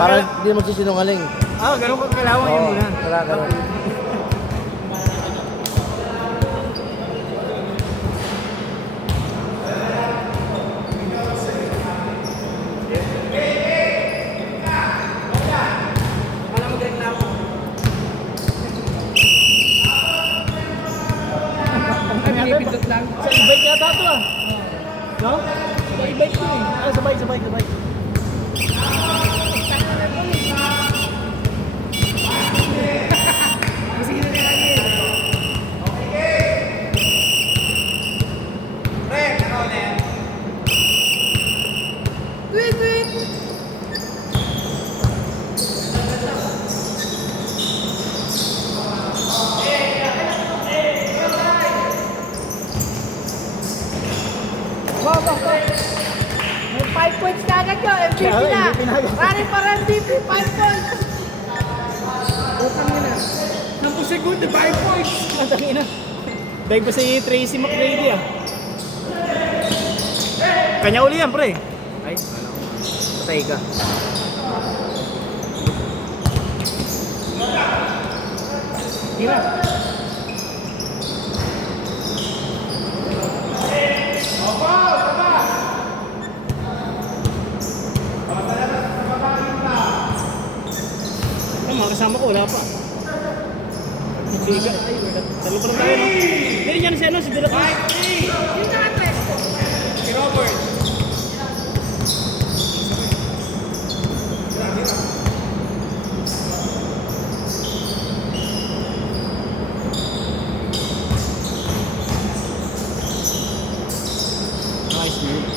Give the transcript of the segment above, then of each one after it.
Para hindi magsisinungaling. Ganun ko kailangan yun muna. Kailangan. Pinipindot lang. Sa e-bike yata ito ah. No? Sa e-bike ko eh. Sa bike. Sige na lagi. Tweet! May 5 points ka agad yun, MVP na. Pare para MVP, 5 points. Utang nyo na. 10 segundo, 5 points. Matangin na. Dahil pa si Tracy McGrady ah. Kanya uli yan, pre. Ay, patay ka. Tira. Mga kasama ko, wala pa. Siga. Talo pa lang tayo, no? Hindi yan si ano, si Dela Cruz. Si Robert. Nice move.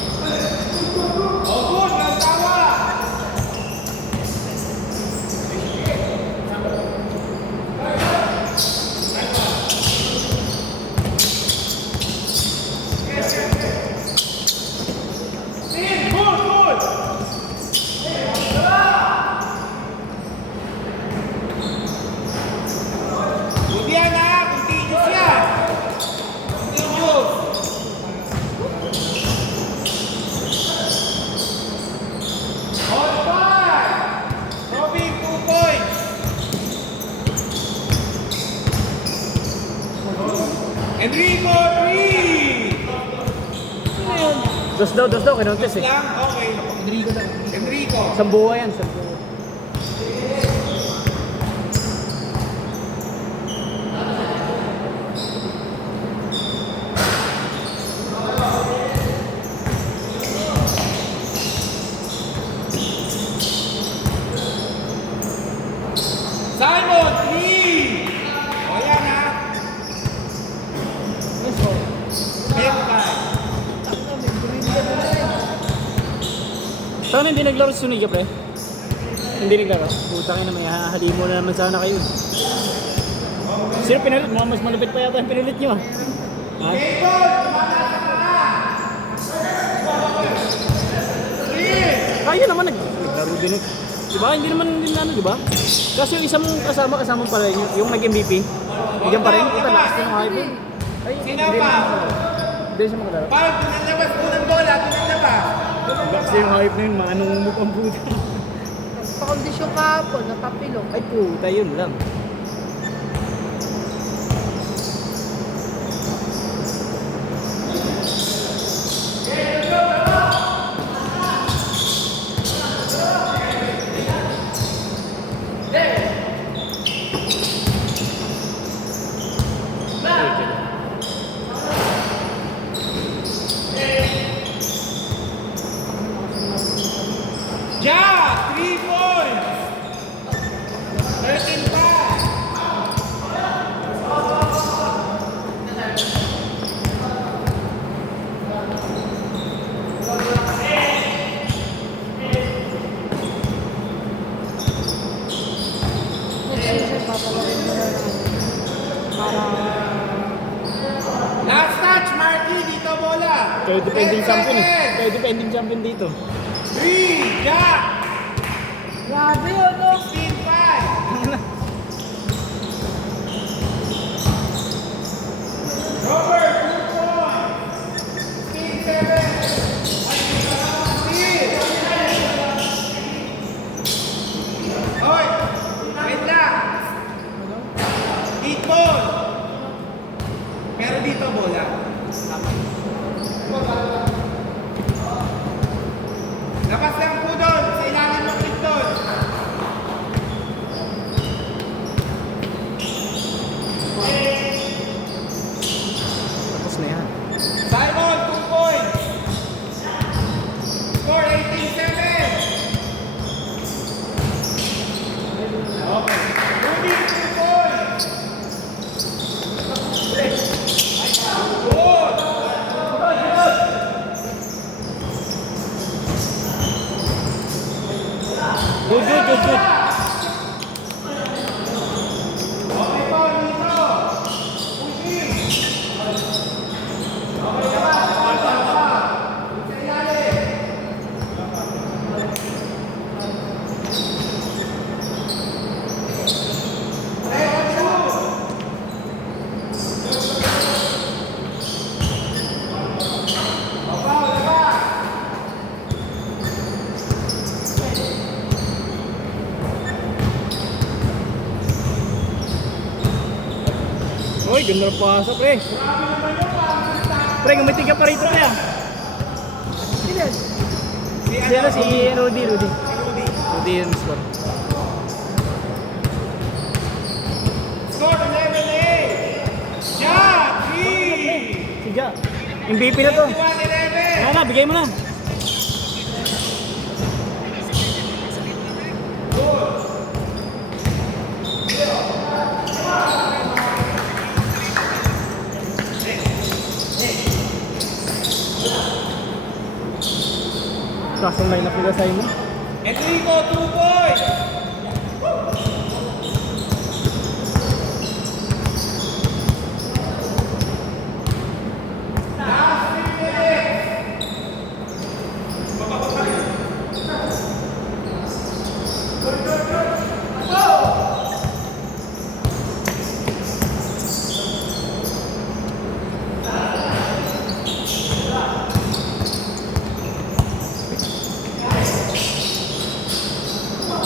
Enrico, 3! Dos daw, kinontes eh. Okay. Enrico daw. Enrico. Sambuwa yan, sambuwa. Simon, 3! O yan ha. Sana hindi naglaro si Suniga, pre? Hindi naglaro? Putang ina, may hahalimo na naman sana kayo. Sino pinalit mo? Mas malupit pa yata yung pinalit nyo. Ha? Kaya naman naglaro din. Diba? Hindi naman din ano, diba? Kasi yung isang kasama pala yung nag-MVP. Bigyan pa rin. Puta, lakas ng hype mo. Ay, Sino pa? Hindi siya maglaro. Parang pinalabas unang bola, pinalabas. Kasi yung hype na yun, manong move ang puta. Nagpakondisyon ka po, napapilok. Ay puta, yun lang. Ja! 3 points! 13 pa! Last touch, Marky! Dito bola! Kayo defending 10 champion eh. seconds. Kayo defending champion dito. 3! Ja! Grabe yun, no? 16-5! Robert, 2 points! 16-7! Good, good, good, good. Okay po, dito. Pushing. Okay na ba? Sa ilalim. Uy, ganda ng pasok, pre. Pre, gumitig ka pa rito, pre. Si Rudy. Rudy yung score. Score 11-8. Shot! 3! Siga. MVP na to. 21-11. Ano na, bigay mo na. Kasong line up nila sa inyo. Enrico, 2 points!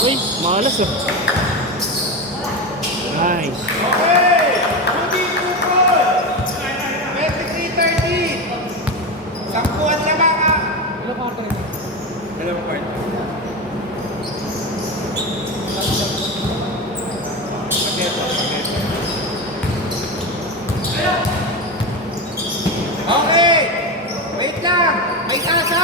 Uy, malas oh. Nice. Okay! Rudy, 2 points! 23-13. Sampuan na ba ka? Dalawang part. Okay! Wait lang! May tasa!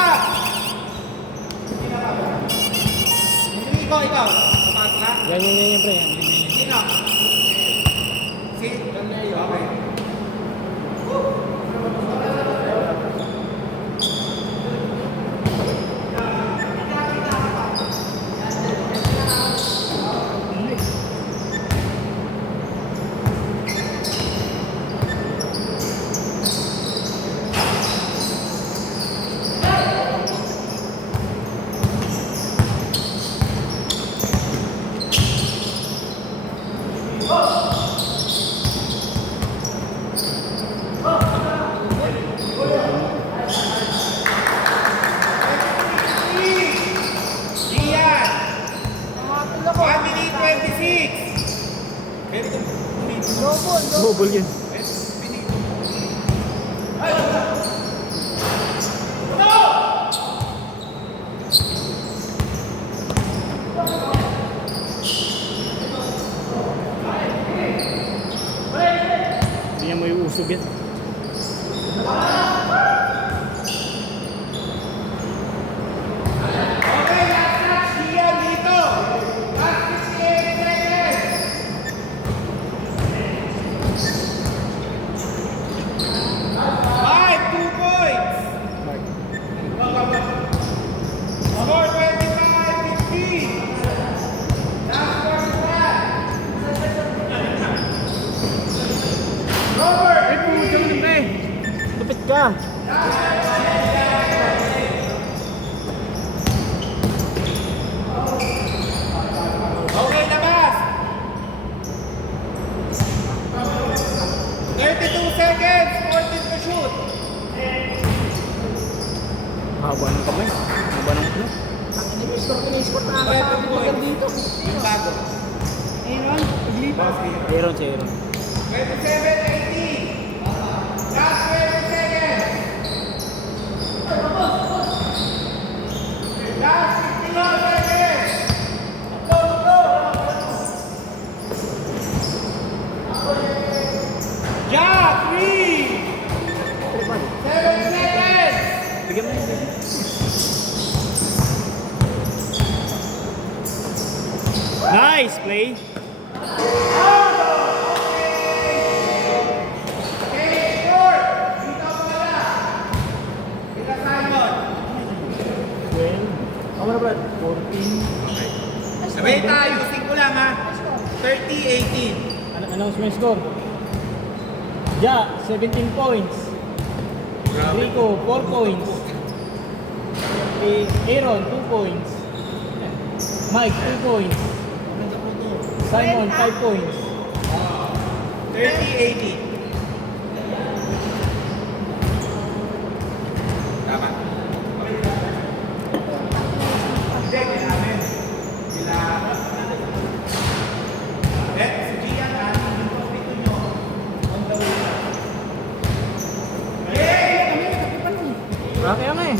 Enrico, ikaw. Taas na? Yan, pre. Yan. Sino? Si? Okay. Gian! 1 minute 26. Bubol yun. Hindi niya may usog yan. Okay, last touch. Gian dito. Last 58 seconds. Five, 2 points. Score 25-15. Last one back. Robert, Ay, puto yun, pre. Lupit ka. okay, labas. 32 seconds, 14 to shoot. Haba ng kamay. Haba ng puno. Pwede po dito. Bago. Aaron si Aaron. 27-18. Last 20 seconds. Last 15 seconds. Ja, 3. 7 seconds. Bigyan mo yun, bigyan. Nice play. Okay, score. Dito pala. Sila Simon. 12. Ako na, Brad. 14. Wait ayusin ko lang ha. 30-18. Announcement score. Ja, 17 points. Rico, 4 points. Aaron, 2 points. Mike, 2 points. Simon, 5 points. 30-18. Tama. Hindi, kailangan. Kailangan. Si Gian, yung pagpito nyo. On the way. Kaya nga eh.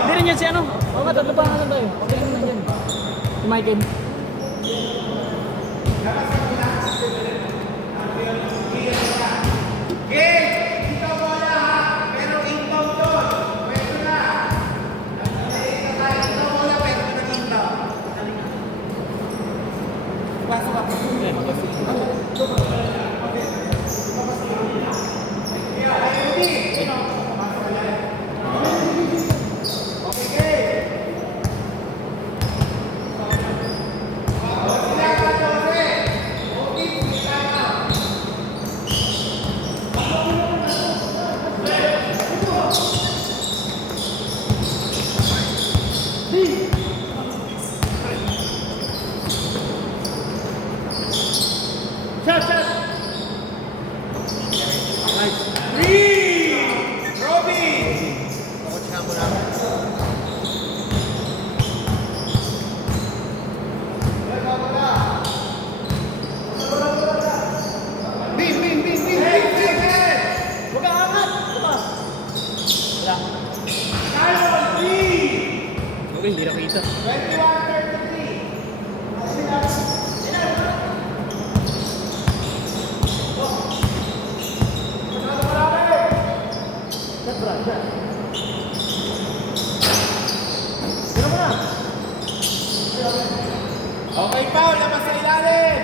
Hindi rin yan si ano. Oo nga, tatlo pa nga lang tayo. Okay lang nandyan. Si Michael. Okay, dito mo na ha. Pero inbound doon. Pwede na. Dito mo na, pwede na inbound. Pasok ako. Shot, shot! Three! Robin! Bing, bing, bing, bing, bing, bing, bing! Huwag kang angat! Wala. Simon, three! Okay, hindi nakita. 21-33. Shot, bra, shot. Sino mo na? Okay, Paul, labas sa ilalim!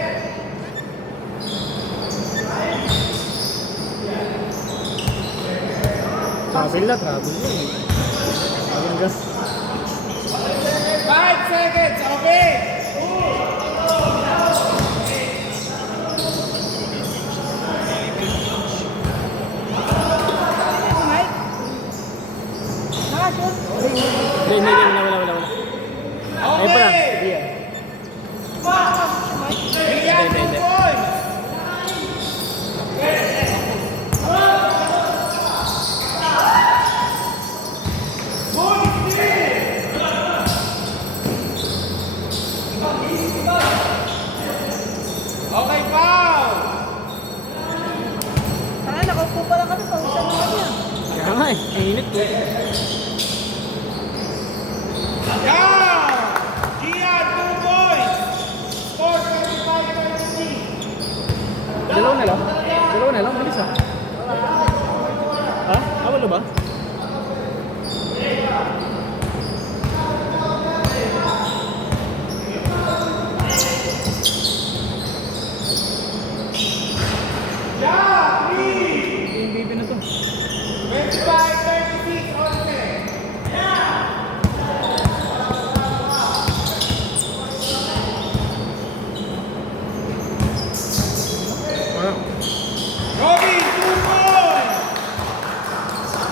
Travel na, travel na eh. Ang gas. 5 seconds, okay! Mike? Nakashoot? Hindi, wala. Ayun pa lang. Okay! Sige yan. Bigyan Hindi, 2 hindi. points! Okay, Paul! Saka nakaupo pa lang kami, pausan na kami ah. Kaya nga eh. Ang init eh. Down! Gian, 2 points! Score 25-23. Dalawa na lang. Bilis ah. Ha? Wala ba? Yeah, 3! Yung baby na to. 25-36, Onse. Robin, 2 points!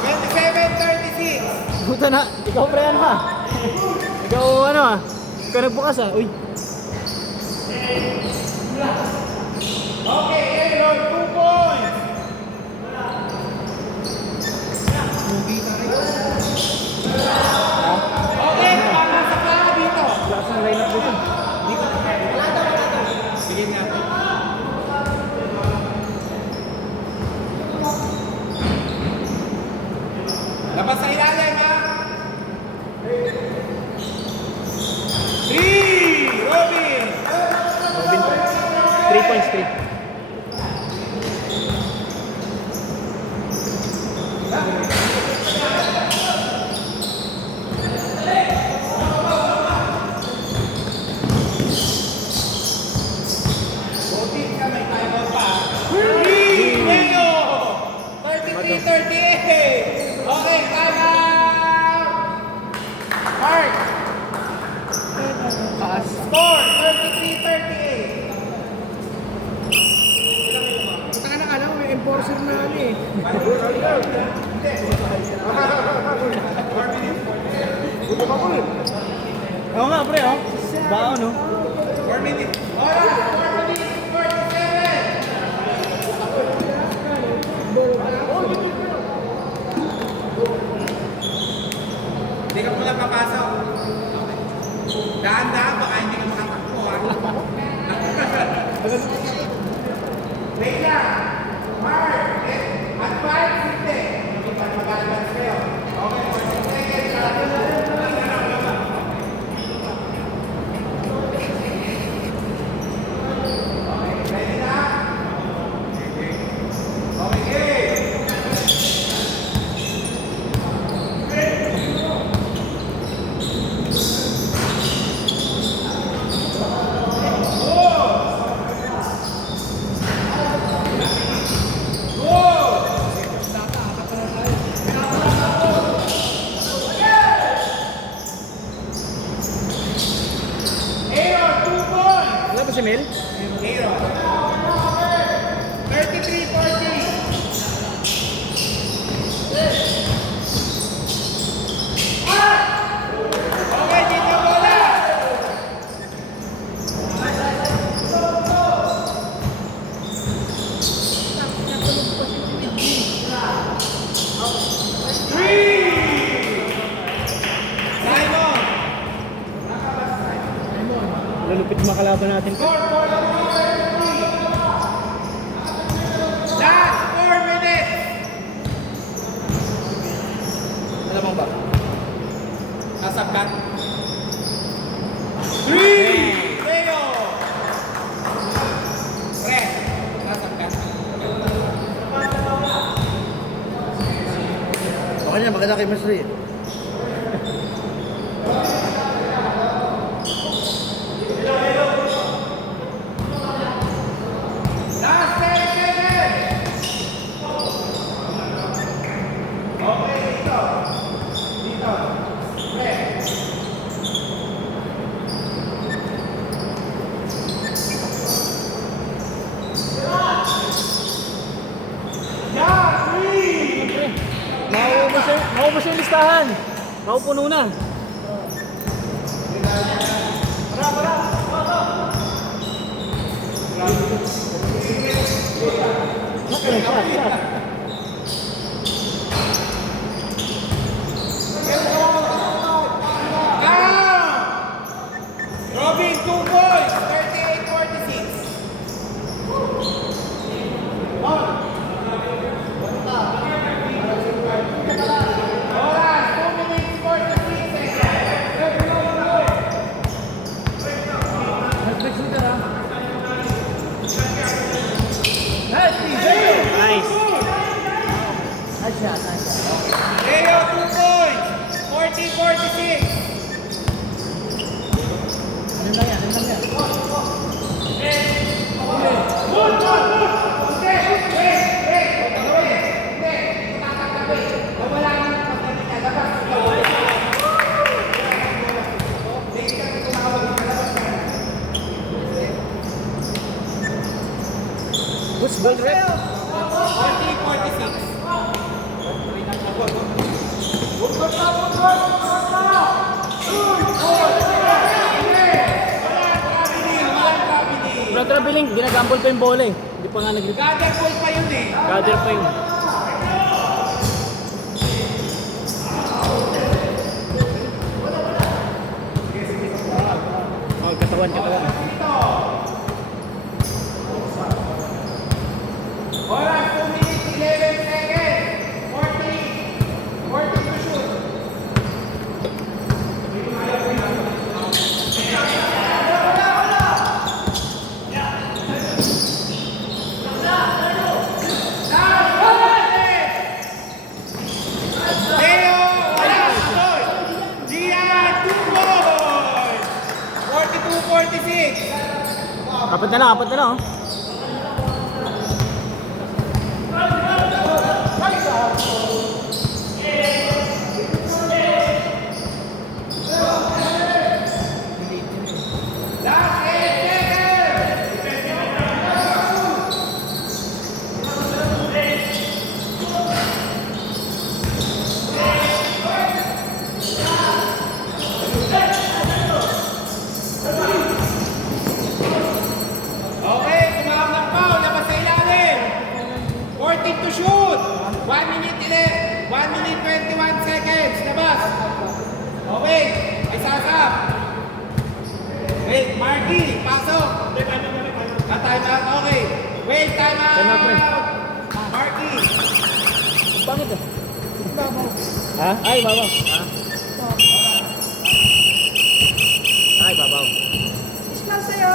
27-36. Puta na. Ikaw pre ano ha? Ikaw ano ah? Ikaw nagbukas ah. Uy. Okay, Aaron, 2 points! Okay, para sa kaya dito. Lakas ng lineup dito. Sige nga. Labas sa ilalim, ha? 3! Robin! Robin pa. 3 points, 3. Robin ka, may timeout pa. 3! Leo! 33-38! Okay, time out! Mark! Paas. Score! Oo nga, pre, oh. Baon, no? 4 minutes. Oras, 4 minutes, 47. Hindi ka muna papasok. Dahan-dahan, baka hindi ka makatakbo, ha? Wait lang. Mark, at 5:50. Hindi pa mag-advance kayo. Okay, 40 seconds. Ready na? Okay, game. Aaron, 2 points. Wala ba si Mel? Aaron. 33-40. Okay, dito bola. Simon. Lalupit mga kalaban natin. Last 4 minutes. Alam mo ba? Nasab ka? 3! Leo! Pre, nasab ka? Okay na, maganda kay Masri. Last 10 seconds! Okay, dito. Dito. Pre. Yeah, 3! Maubos yung listahan. Maupuno na. Robin, 2 points. 38-46. Oras, 2 minutes, 46 seconds. Nice. Leo, 2 points. 40-46. Who's ball rep? 40-46. Walang traveling. Ginagambol pa yung bola eh. Hindi pa nga nag-repeat. Gather point pa yun eh. Gather pa yun. Oh, katawan. Oras, 2 minutes, 11 seconds. 40 to shoot. Leo, wala, goal. Gian, 2 goals. 42-46. Apat na lang. Oh. Last 8 seconds. wait. Ay, sasap. Wait, Marky, pasok. Time out, okay. Wait, time out. Time out, pre. Marky. Bakit eh? Ha? Ay, babaw. Ha? Ay, babaw. Ismail sa'yo.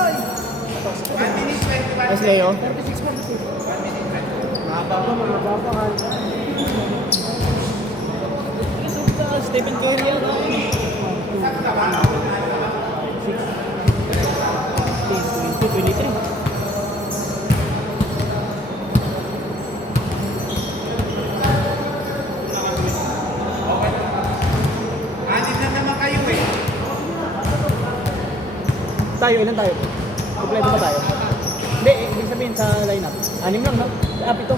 1 minute, 25 Mas Leo? 36-42. Stephen Curry yan. 23. Anim na naman kayo eh. Tayo, ilan tayo? Kompleto ba tayo? Hindi, ibig sabihin sa lineup. 6 lang, no? Pito.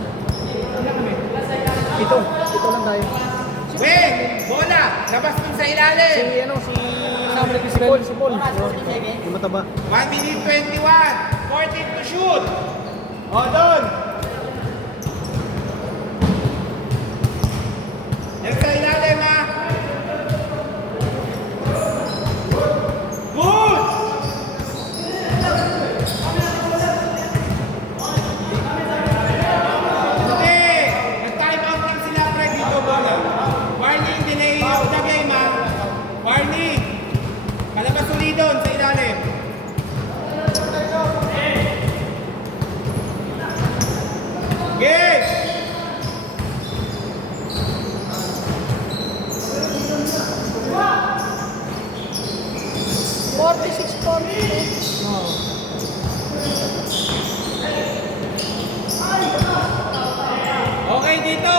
Ilan kami? Pito lang tayo. Wait, bola. Labas dun sa ilalim. Si Paul. Yung mataba. 1 minute 21. 14 to shoot. O, doon. Yan sa ilalim, ha. Good. Hindi. Nag-time out lang sila, pre, dito, bola. Warning, delay of the game, ha. Warning. Palabas ulit doon sa ilalim. Game! Okay dito.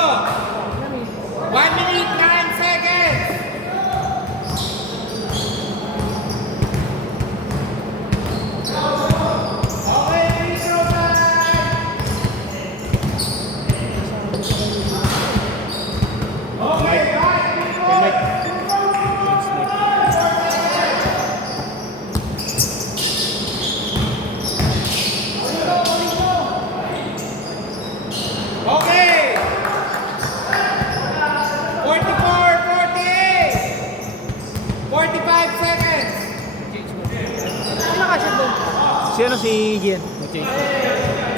1 minute 9 seconds. Okay, intro time. Okay, guys. Okay. 44, 48. 45 seconds. Sino ka siya doon? Si ano si Gian?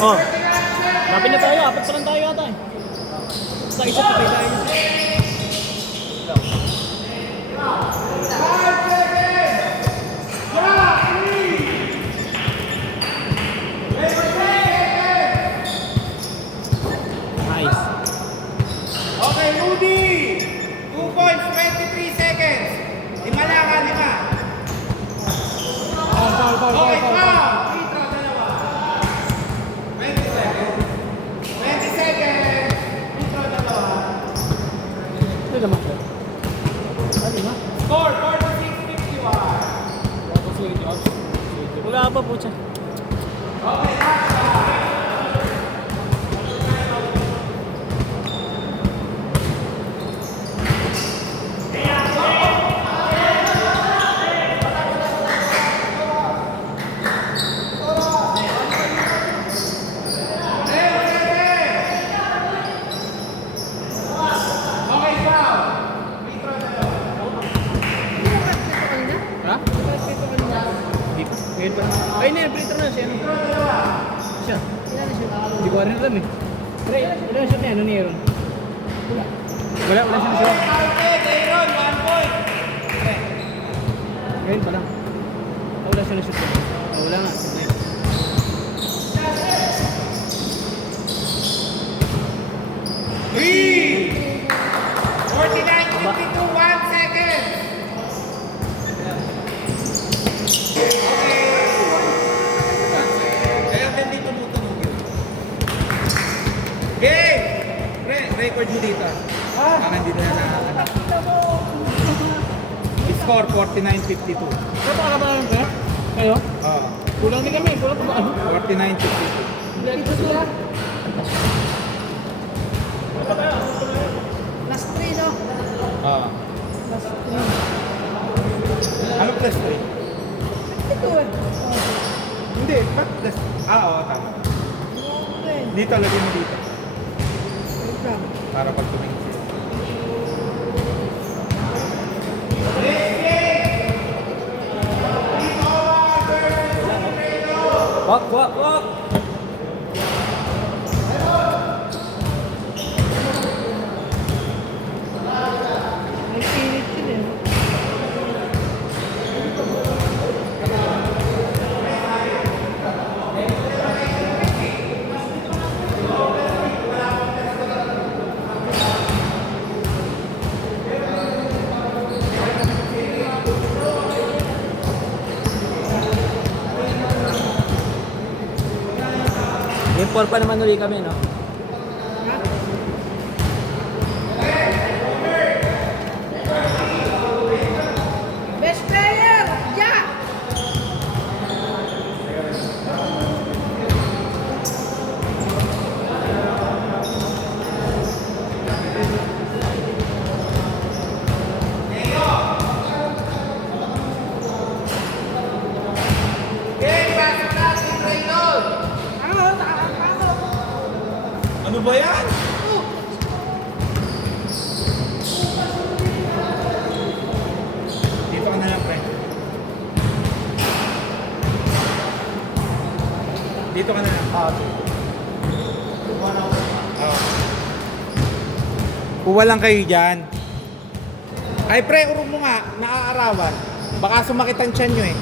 Oh. Lapit na tayo, apat pa lang tayo yata eh. Sa isa tapay tayo. 5 seconds. Yeah, 3. Nice. Okay, Rudy. 2 points, 23 seconds. 5 lang, 5. Okay, foul. Free throw, dalawa. 20 seconds. 20 seconds. Free throw, dalawa. Ito naman ko. Ano na? Score, 46-51. Wala pa po siya. Okay, last shot. Okay, foul. Free throw, dalawa. Ha? Hindi pa. Ngayon pa. Ay, hindi. Prito na siya. Siya. Hindi ko rin alam eh. Pre, wala na siya na. Ano ni Aaron? Wala siya na siya. Counted, Aaron, 1 point. Ngayon pa lang. Wala siya na shoot. Wala nga. Three. 49-52, 1 second. Kaya din dito mo tumugin. Game! Record mo dito. Parang hindi na nakakanak. Score 49-52. Ano pa ka ba lang kaya? Kayo? Kulang din kami. Kulang pa ba? 49-52. Dito sila. Last 3, no? Last 3. Ano plus 3? Ito eh. Hindi, ba't plus? Oo, tama. Okay. Dito, lagyan mo dito. Wait lang. Para pag tumingin siya. Wak, wak, wak! May pilit yun eh. Game 4 pa naman ulit kami, no? Best player! Yeah! Okay, pasok natin, Raynol. Ano ba yan? Dito ka na lang, pre. Dito ka na lang. Kuha lang kayo dyan. Ay, pre, urong mo nga. Naaarawan. Baka sumakit ang tiyan nyo eh.